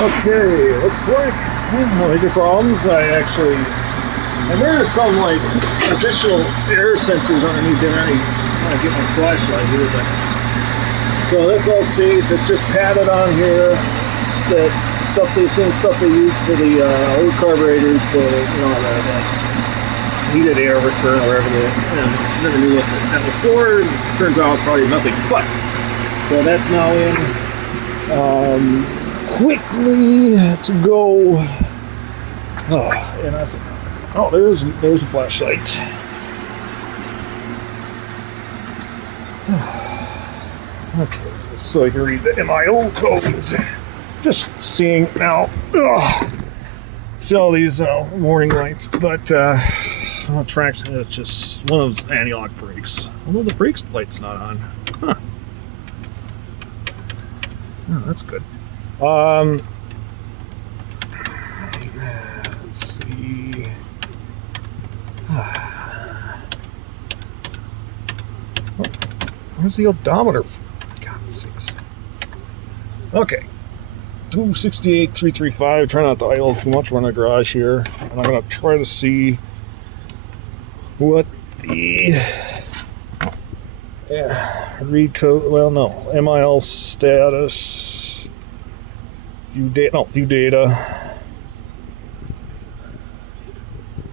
Okay, looks like no major problems. And there's some like additional air sensors underneath there. I want to get my flashlight here, but so that's all safe. It's just padded on here. It's that same stuff they use for the old carburetors to, that heated air return or whatever. Never knew what that was for. Turns out probably nothing. But so that's now in. Quickly to go. There's a flashlight. Okay, so I can read the MIO codes. Just seeing now. See all these warning lights, but traction. It's just one of those anti-lock brakes. Although the brake light's not on. Huh. Oh, that's good. Let's see. Where's the odometer? For God's sakes. Okay. 268,335. Try not to idle too much. We're in the garage here. And I'm going to try to see what the read code. Well, no. MIL status. View data.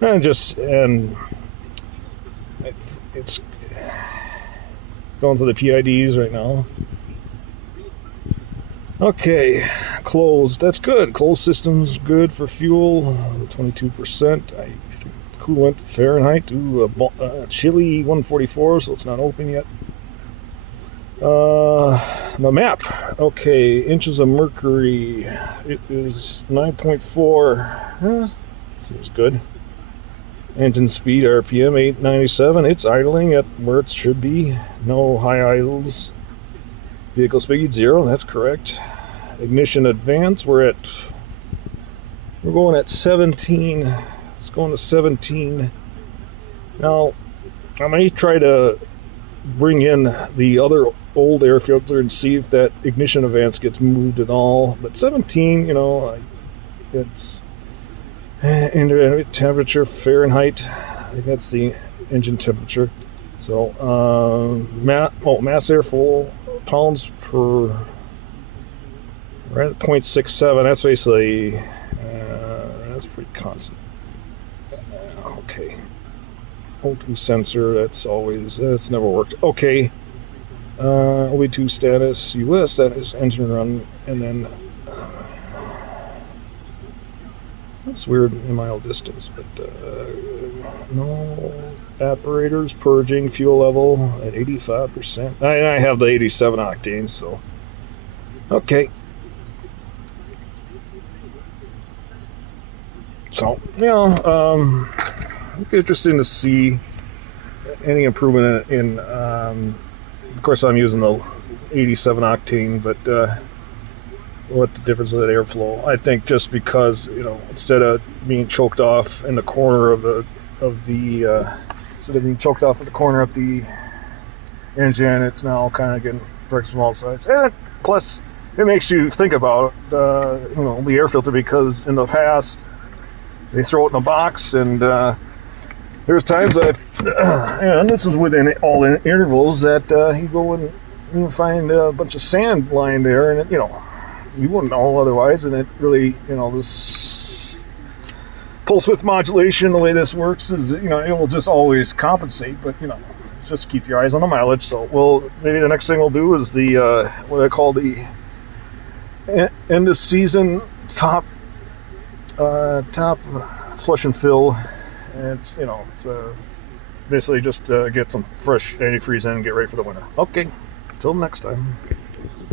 It's going to the PIDs right now. Okay, closed. That's good. Closed system's good for fuel. 22%. I think coolant Fahrenheit to chilly 144, so it's not open yet. The map. Okay, inches of mercury. It is 9.4. Seems good. Engine speed, RPM 897. It's idling at where it should be. No high idles. Vehicle speed 0. That's correct. Ignition advance. We're going at 17. It's going to 17. Now, I may try to bring in the other old air filter and see if that ignition advance gets moved at all. But 17, it's temperature Fahrenheit. I think that's the engine temperature. So mass airflow pounds per right at 0.67. That's basically that's pretty constant. Okay. O2 sensor. That's never worked. Okay. OBD2 status US. That is engine run, and then. That's weird, MIL distance, but no evaporators, purging, fuel level at 85%. I have the 87 octane, so okay. So interesting to see any improvement in. Of course, I'm using the 87 octane, but. What the difference of that airflow? I think just because instead of being choked off in the corner of the instead of being choked off at the corner of the engine, it's now kind of getting directed from all sides. And plus, it makes you think about the air filter, because in the past they throw it in a box, and there's times and this is within all intervals that you go and find a bunch of sand lying there, and you wouldn't know otherwise, and it really, this pulse width modulation, the way this works is, it will just always compensate, but, just keep your eyes on the mileage. So, maybe the next thing we'll do is the, what I call the end of season top flush and fill. And it's, it's basically just get some fresh antifreeze in and get ready for the winter. Okay, till next time.